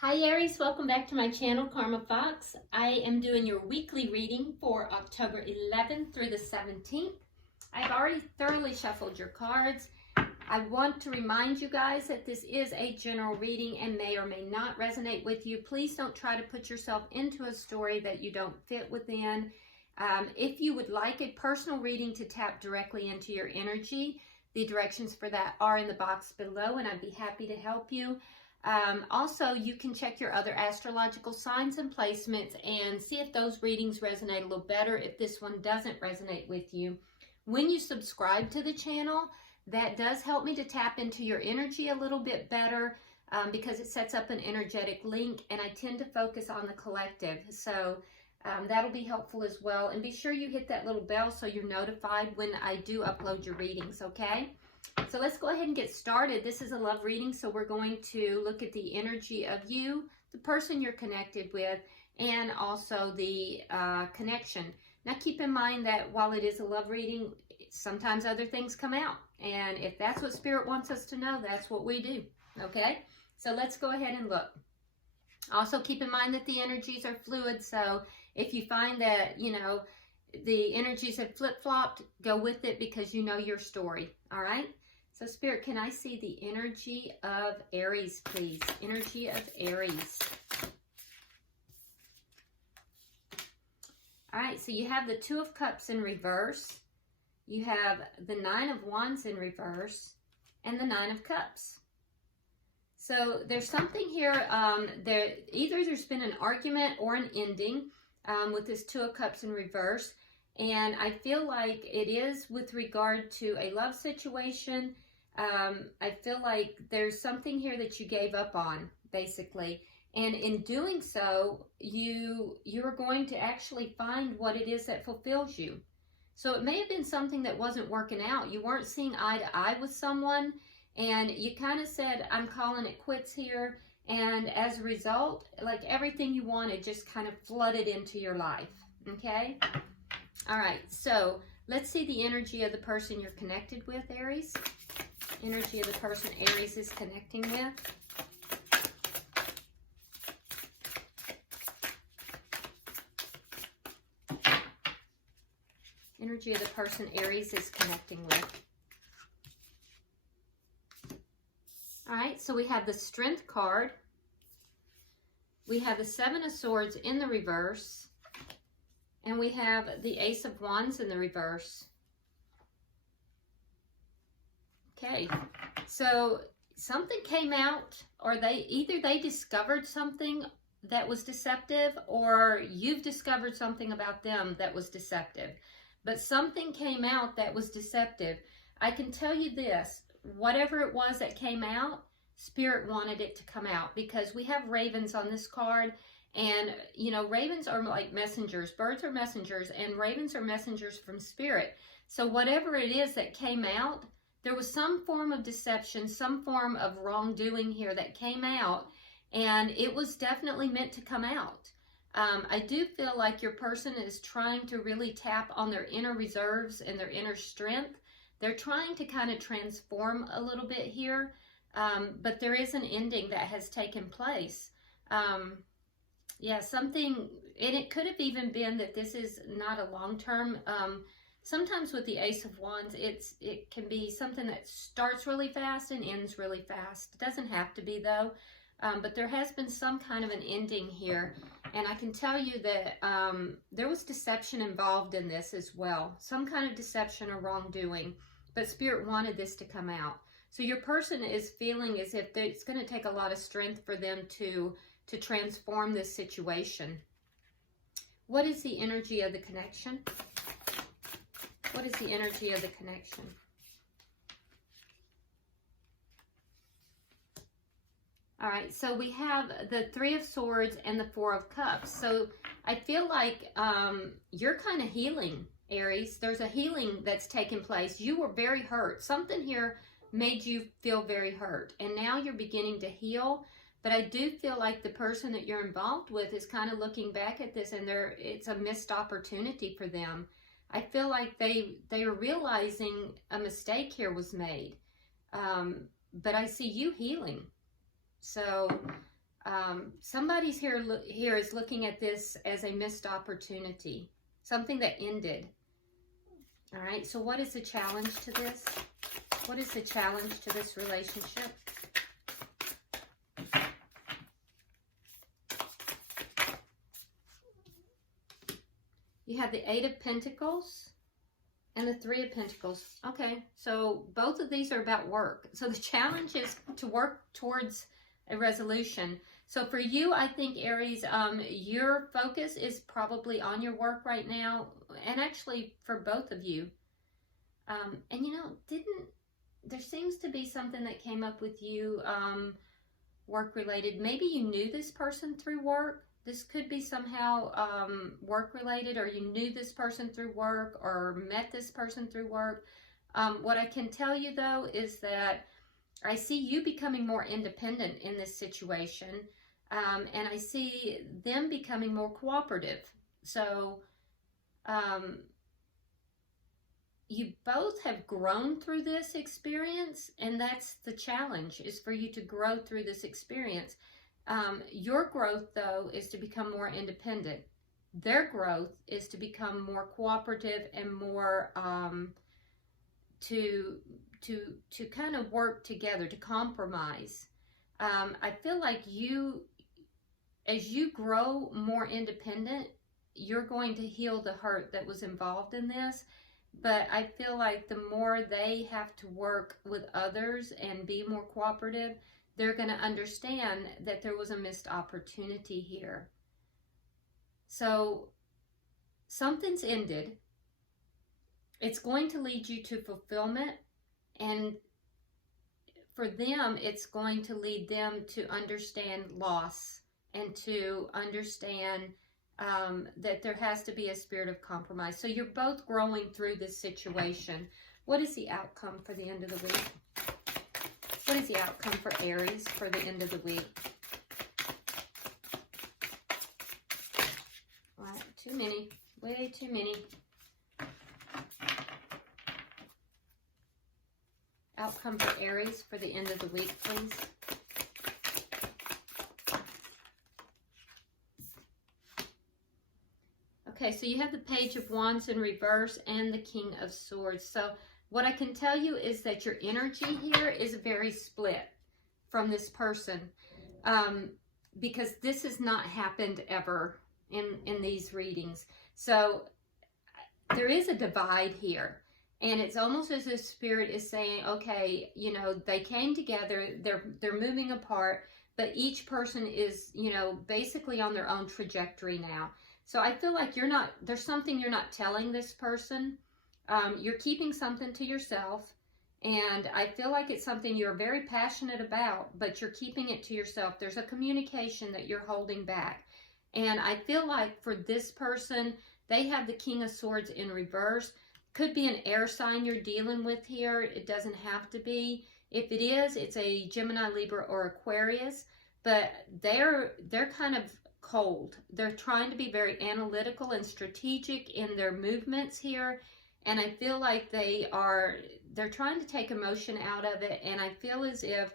Hi Aries, welcome back to my channel, Karma Fox. I am doing your weekly reading for October 11th through the 17th. I've already thoroughly shuffled your cards. I want to remind you guys that this is a general reading and may or may not resonate with you. Please don't try to put yourself into a story that you don't fit within. If you would like a personal reading to tap directly into your energy, the directions for that are in the box below and I'd be happy to help you. Also, you can check your other astrological signs and placements and see if those readings resonate a little better if this one doesn't resonate with you. When you subscribe to the channel, that does help me to tap into your energy a little bit better because it sets up an energetic link and I tend to focus on the collective. So that'll be helpful as well. And be sure you hit that little bell so you're notified when I do upload your readings, okay? So let's go ahead and get started. This is a love reading, so we're going to look at the energy of you, the person you're connected with, and also the connection. Now keep in mind that while it is a love reading, sometimes other things come out. And if that's what Spirit wants us to know, that's what we do, okay? So let's go ahead and look. Also keep in mind that the energies are fluid, so if you find that, you know, the energies have flip-flopped, go with it because you know your story, all right? So Spirit, can I see the energy of Aries, please? Energy of Aries. All right, so you have the Two of Cups in reverse. You have the Nine of Wands in reverse and the Nine of Cups. So there's something here, either there's been an argument or an ending with this Two of Cups in reverse. And I feel like it is with regard to a love situation. I feel like there's something here that you gave up on, basically. And in doing so, you're going to actually find what it is that fulfills you. So it may have been something that wasn't working out. You weren't seeing eye to eye with someone, and you kind of said, I'm calling it quits here. And as a result, like everything you wanted just kind of flooded into your life, okay? All right, so let's see the energy of the person you're connected with, Aries. Energy of the person Aries is connecting with. Energy of the person Aries is connecting with. All right, so we have the Strength card. We have the Seven of Swords in the reverse. And we have the Ace of Wands in the reverse. Okay, so something came out, or either they discovered something that was deceptive, or you've discovered something about them that was deceptive. But something came out that was deceptive. I can tell you this, whatever it was that came out, Spirit wanted it to come out, because we have ravens on this card. And, you know, ravens are like messengers. Birds are messengers, and ravens are messengers from Spirit. So whatever it is that came out, there was some form of deception, some form of wrongdoing here that came out, and it was definitely meant to come out. I do feel like your person is trying to really tap on their inner reserves and their inner strength. They're trying to kind of transform a little bit here, but there is an ending that has taken place. Yeah, something, and it could have even been that this is not a long-term, sometimes with the Ace of Wands, it can be something that starts really fast and ends really fast. It doesn't have to be though, but there has been some kind of an ending here. And I can tell you that there was deception involved in this as well. Some kind of deception or wrongdoing, but Spirit wanted this to come out. So your person is feeling as if it's going to take a lot of strength for them to transform this situation. What is the energy of the connection? What is the energy of the connection? All right, so we have the Three of Swords and the Four of Cups. So I feel like you're kind of healing, Aries. There's a healing that's taken place. You were very hurt. Something here made you feel very hurt, and now you're beginning to heal. But I do feel like the person that you're involved with is kind of looking back at this, and it's a missed opportunity for them. I feel like they are realizing a mistake here was made. But I see you healing. So Somebody's here is looking at this as a missed opportunity, something that ended. All right, so what is the challenge to this? What is the challenge to this relationship? You have the Eight of Pentacles and the Three of Pentacles. Okay, so both of these are about work. So the challenge is to work towards a resolution. So for you, I think, Aries, your focus is probably on your work right now. And actually for both of you. And you know, there seems to be something that came up with you work related. Maybe you knew this person through work. This could be somehow work related, or you knew this person through work or met this person through work. What I can tell you though is that I see you becoming more independent in this situation, and I see them becoming more cooperative. So you both have grown through this experience, and that's the challenge, is for you to grow through this experience. Your growth, though, is to become more independent. Their growth is to become more cooperative and more to kind of work together, to compromise. I feel like as you grow more independent, you're going to heal the hurt that was involved in this. But I feel like the more they have to work with others and be more cooperative, they're going to understand that there was a missed opportunity here. So something's ended. It's going to lead you to fulfillment. And for them, it's going to lead them to understand loss and to understand that there has to be a spirit of compromise. So you're both growing through this situation. What is the outcome for the end of the week? What is the outcome for Aries for the end of the week? All right, too many. Way too many. Outcome for Aries for the end of the week, please. Okay, so you have the Page of Wands in reverse and the King of Swords. So what I can tell you is that your energy here is very split from this person, because this has not happened ever in these readings. So there is a divide here, and it's almost as if Spirit is saying, okay, you know, they came together, they're moving apart, but each person is, you know, basically on their own trajectory now. So I feel like there's something you're not telling this person. You're keeping something to yourself, and I feel like it's something you're very passionate about, but you're keeping it to yourself. There's a communication that you're holding back. And I feel like for this person, they have the King of Swords in reverse. Could be an air sign you're dealing with here. It doesn't have to be. If it is, it's a Gemini, Libra, or Aquarius, but they're kind of cold. They're trying to be very analytical and strategic in their movements here. And I feel like they're trying to take emotion out of it. And I feel as if,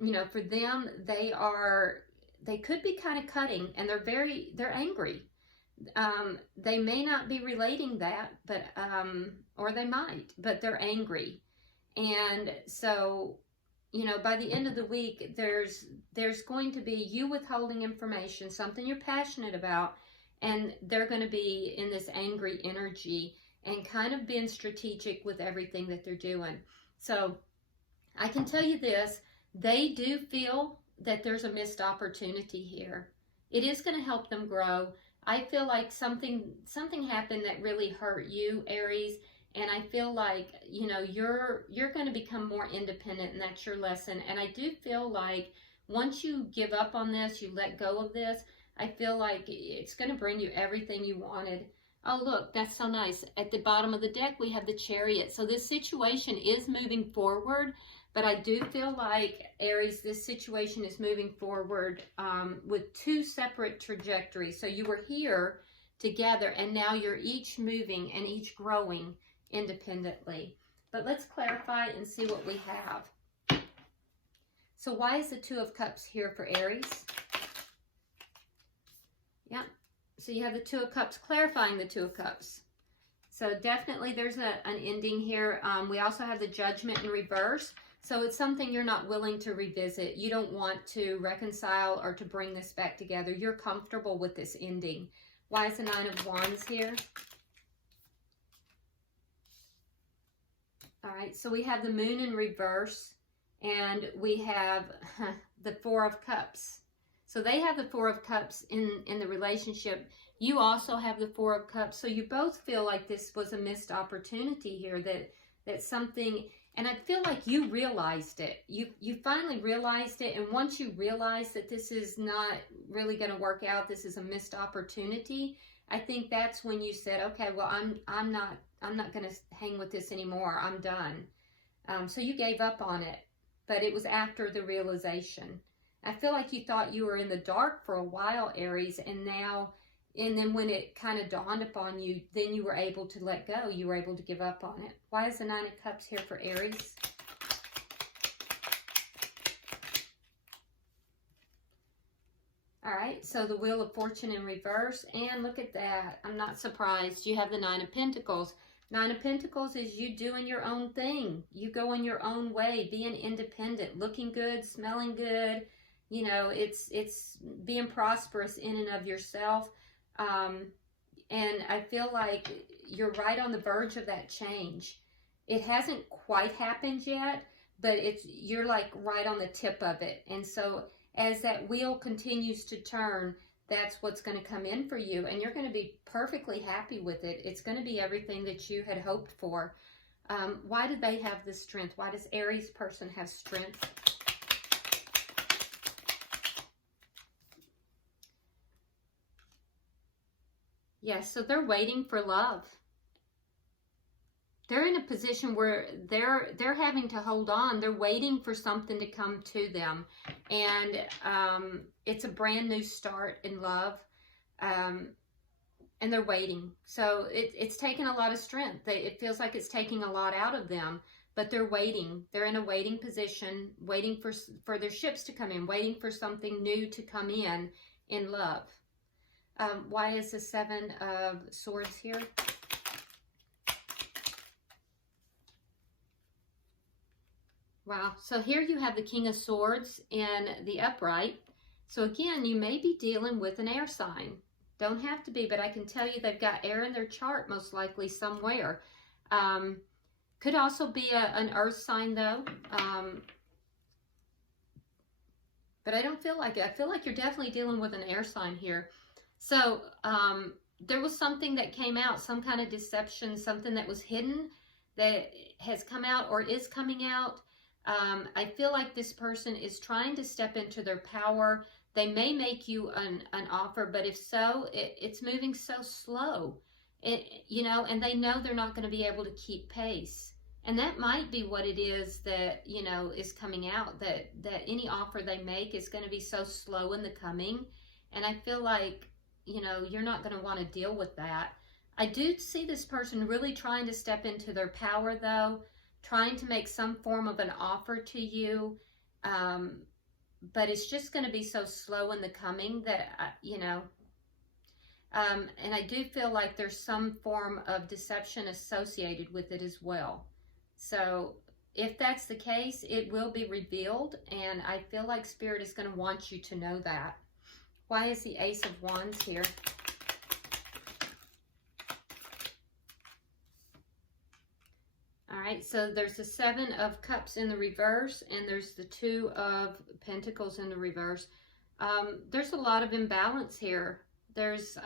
you know, for them, they could be kind of cutting, and they're angry. They may not be relating that, but, or they might, but they're angry. And so, you know, by the end of the week, there's going to be you withholding information, something you're passionate about, and they're going to be in this angry energy and kind of being strategic with everything that they're doing. So I can tell you this, they do feel that there's a missed opportunity here. It is going to help them grow. I feel like something happened that really hurt you, Aries, and I feel like, you know, you're going to become more independent, and that's your lesson. And I do feel like once you give up on this, you let go of this, I feel like it's going to bring you everything you wanted. Oh, look, that's so nice. At the bottom of the deck, we have the Chariot. So this situation is moving forward, but I do feel like, Aries, this situation is moving forward with two separate trajectories. So you were here together, and now you're each moving and each growing independently. But let's clarify and see what we have. So why is the Two of Cups here for Aries? So you have the Two of Cups, clarifying the Two of Cups. So definitely there's an ending here. We also have the Judgment in reverse. So it's something you're not willing to revisit. You don't want to reconcile or to bring this back together. You're comfortable with this ending. Why is the Nine of Wands here? All right, so we have the Moon in reverse, and we have the Four of Cups. So they have the Four of Cups in the relationship. You also have the Four of Cups. So you both feel like this was a missed opportunity here, that something, and I feel like you realized it. You finally realized it, and once you realize that this is not really going to work out, this is a missed opportunity, I think that's when you said, okay, well, I'm not going to hang with this anymore. I'm done. So you gave up on it, but it was after the realization. I feel like you thought you were in the dark for a while, Aries, and then when it kind of dawned upon you, then you were able to let go. You were able to give up on it. Why is the Nine of Cups here for Aries? All right, so the Wheel of Fortune in reverse, and look at that. I'm not surprised. You have the Nine of Pentacles. Nine of Pentacles is you doing your own thing. You going your own way, being independent, looking good, smelling good. You know, it's being prosperous in and of yourself. And I feel like you're right on the verge of that change. It hasn't quite happened yet, but you're like right on the tip of it. And so as that wheel continues to turn, that's what's going to come in for you, and you're going to be perfectly happy with it. It's going to be everything that you had hoped for. Why do they have this strength? Why does Aries person have strength? Yes, so they're waiting for love. They're in a position where they're having to hold on. They're waiting for something to come to them. And it's a brand new start in love. And they're waiting. So it's taken a lot of strength. It feels like it's taking a lot out of them. But they're waiting. They're in a waiting position, waiting for their ships to come in, waiting for something new to come in love. Why is the Seven of Swords here? Wow. So here you have the King of Swords in the upright. So again, you may be dealing with an air sign. Don't have to be, but I can tell you they've got air in their chart most likely somewhere. Could also be an earth sign though. But I don't feel like it. I feel like you're definitely dealing with an air sign here. So there was something that came out, some kind of deception, something that was hidden that has come out or is coming out. I feel like this person is trying to step into their power. They may make you an offer, but if so, it's moving so slow. You know, and they know they're not going to be able to keep pace. And that might be what it is that, you know, is coming out, that any offer they make is going to be so slow in the coming. And I feel like, you know, you're not going to want to deal with that. I do see this person really trying to step into their power, though, trying to make some form of an offer to you. But it's just going to be so slow in the coming that, you know, and I do feel like there's some form of deception associated with it as well. So if that's the case, it will be revealed, and I feel like Spirit is going to want you to know that. Why is the Ace of Wands here? All right, so there's the Seven of Cups in the reverse, and there's the Two of Pentacles in the reverse. There's a lot of imbalance here. There's,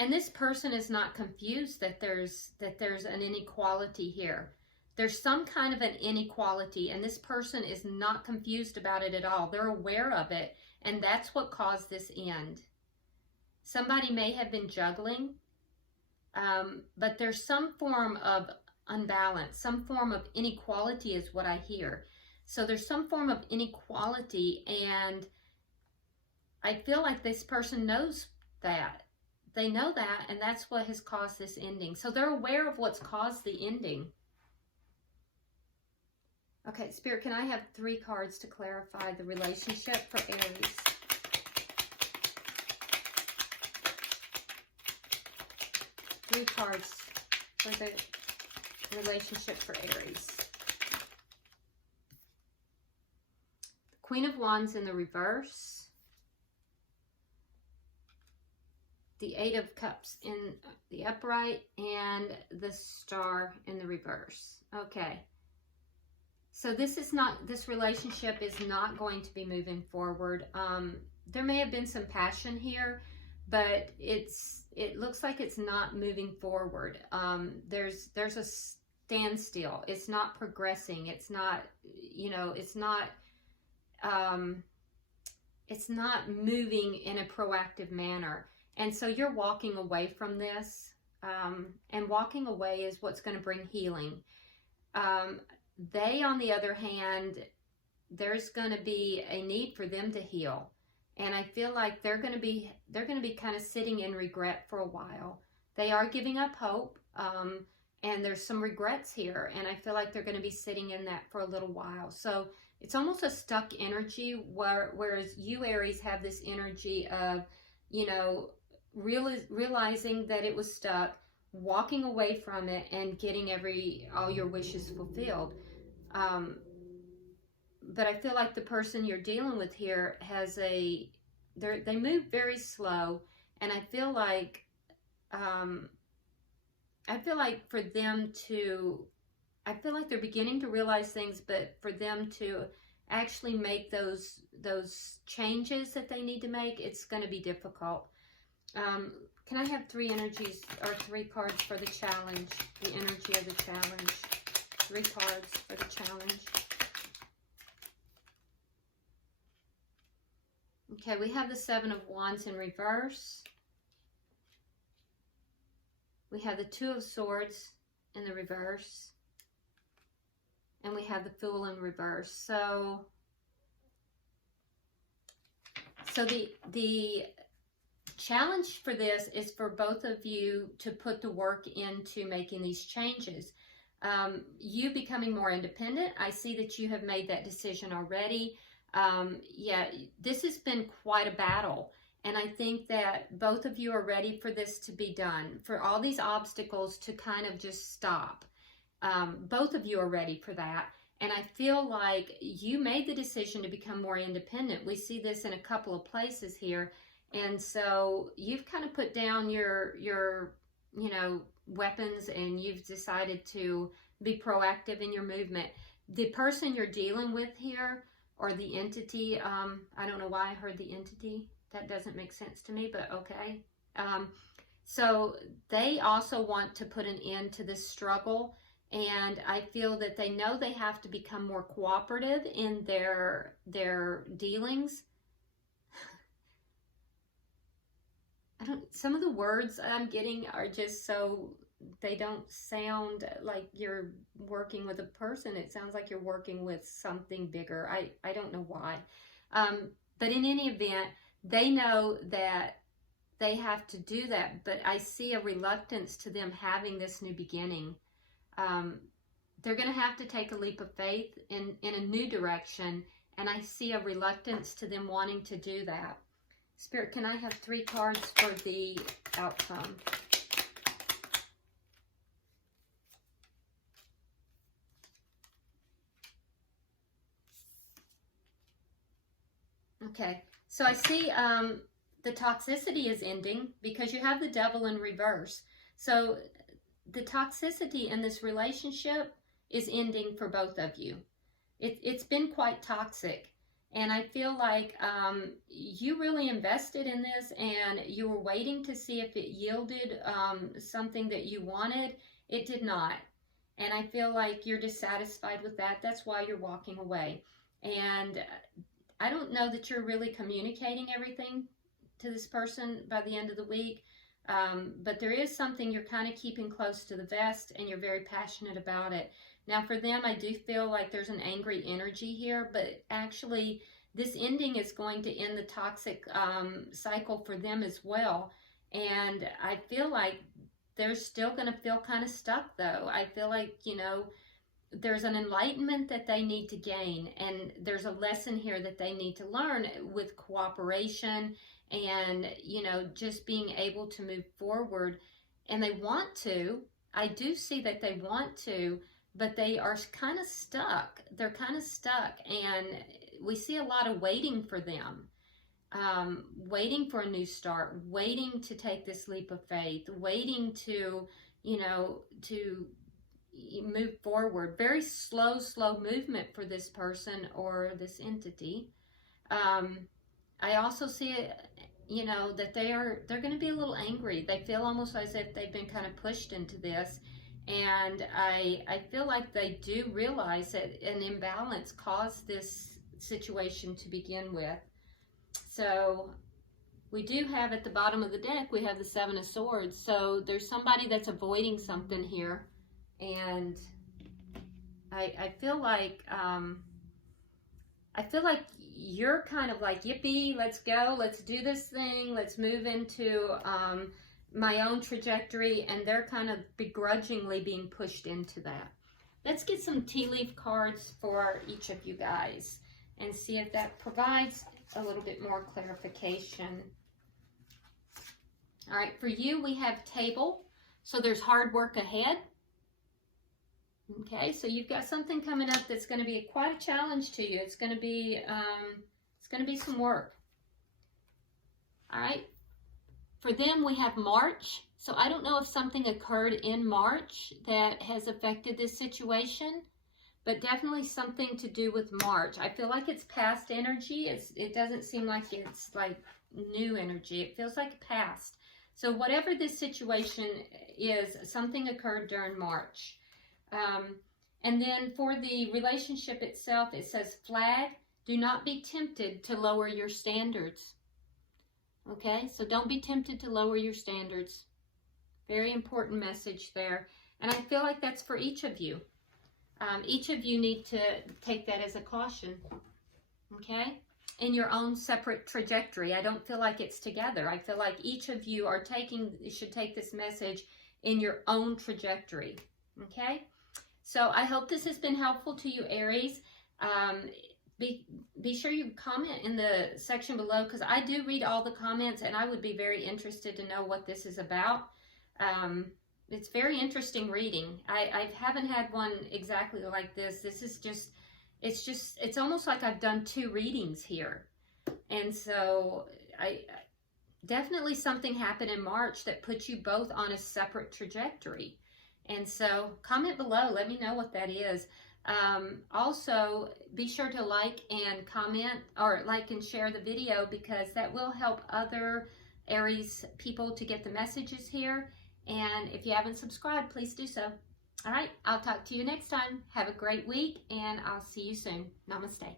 and this person is not confused that there's an inequality here. There's some kind of an inequality, and this person is not confused about it at all. They're aware of it, and that's what caused this end. Somebody may have been juggling, but there's some form of unbalance, some form of inequality is what I hear. So there's some form of inequality, and I feel like this person knows that. They know that, and that's what has caused this ending. So they're aware of what's caused the ending. Okay, Spirit, can I have 3 cards to clarify the relationship for Aries? 3 cards for the relationship for Aries. Queen of Wands in the reverse. The 8 of Cups in the upright, and the Star in the reverse. Okay. So this relationship is not going to be moving forward. There may have been some passion here, but it looks like it's not moving forward. There's a standstill. It's not progressing. It's not, you know, it's not moving in a proactive manner. And so you're walking away from this, and walking away is what's going to bring healing. They, on the other hand, there's going to be a need for them to heal. And I feel like they're going to be kind of sitting in regret for a while. They are giving up hope, and there's some regrets here. And I feel like they're going to be sitting in that for a little while. So it's almost a stuck energy, whereas you, Aries, have this energy of, you know, realizing that it was stuck, walking away from it, and getting all your wishes fulfilled. But I feel like the person you're dealing with here has they move very slow, and I feel like for them to, I feel like they're beginning to realize things, but for them to actually make those changes that they need to make, it's going to be difficult. Can I have 3 energies or 3 cards for the challenge? The energy of the challenge. 3 cards for the challenge. Okay, we have the 7 of Wands in reverse. We have the 2 of Swords in the reverse. And we have the Fool in reverse. So the challenge for this is for both of you to put the work into making these changes. You becoming more independent. I see that you have made that decision already. Yeah, this has been quite a battle. And I think that both of you are ready for this to be done, for all these obstacles to kind of just stop. Both of you are ready for that. And I feel like you made the decision to become more independent. We see this in a couple of places here. And so you've kind of put down your you know, weapons, and you've decided to be proactive in your movement. The person you're dealing with here, or the entity, I don't know why I heard the entity. That doesn't make sense to me, but okay. So they also want to put an end to this struggle, and I feel that they know they have to become more cooperative in their dealings. Some of the words I'm getting are just so, they don't sound like you're working with a person. It sounds like you're working with something bigger. I don't know why. But in any event, they know that they have to do that, but I see a reluctance to them having this new beginning. They're going to have to take a leap of faith in a new direction, and I see a reluctance to them wanting to do that. Spirit, can I have 3 cards for the outcome? Okay, so I see the toxicity is ending because you have the Devil in reverse. So the toxicity in this relationship is ending for both of you. It's been quite toxic. And I feel like you really invested in this, and you were waiting to see if it yielded something that you wanted. It did not. And I feel like you're dissatisfied with that. That's why you're walking away. And I don't know that you're really communicating everything to this person by the end of the week. But there is something you're kind of keeping close to the vest, and you're very passionate about it. Now for them, I do feel like there's an angry energy here, but actually this ending is going to end the toxic cycle for them as well. And I feel like they're still going to feel kind of stuck though. I feel like, you know, there's an enlightenment that they need to gain, and there's a lesson here that they need to learn with cooperation and, you know, just being able to move forward. and they want to. I do see that they want to, but they are kind of stuck. They're kind of stuck, and we see a lot of waiting for them. Waiting for a new start, waiting to take this leap of faith, waiting to, you know, to move forward. Very slow movement for this person or this entity. I also see it, you know, that they're going to be a little angry. They feel almost as if they've been kind of pushed into this. And I feel like they do realize that an imbalance caused this situation to begin with. So we do have at the bottom of the deck, we have the Seven of Swords. So there's somebody that's avoiding something here. And I feel like you're kind of like, yippee, let's go, let's do this thing, let's move into my own trajectory, and they're kind of begrudgingly being pushed into that. Let's get some tea leaf cards for each of you guys and see if that provides a little bit more clarification. All right, for you, we have table. So there's hard work ahead. Okay, so you've got something coming up that's going to be quite a challenge to you. It's going to be some work. All right. For them, we have March. So I don't know if something occurred in March that has affected this situation, but definitely something to do with March. I feel like it's past energy. It doesn't seem like it's like new energy. It feels like past. So whatever this situation is, something occurred during March. And then for the relationship itself, it says flag, do not be tempted to lower your standards. Okay, so don't be tempted to lower your standards. Very important message there. And I feel like that's for each of you. Each of you need to take that as a caution. Okay, in your own separate trajectory. I don't feel like it's together. I feel like each of you are should take this message in your own trajectory. Okay. So I hope this has been helpful to you, Aries. Be sure you comment in the section below, because I do read all the comments, and I would be very interested to know what this is about. It's very interesting reading. I haven't had one exactly like this. This is just, it's almost like I've done two readings here. And so definitely something happened in March that put you both on a separate trajectory. And so comment below, let me know what that is. Also, be sure to like and comment, or like and share the video, because that will help other Aries people to get the messages here. And if you haven't subscribed, please do so. All right, I'll talk to you next time. Have a great week, and I'll see you soon. Namaste.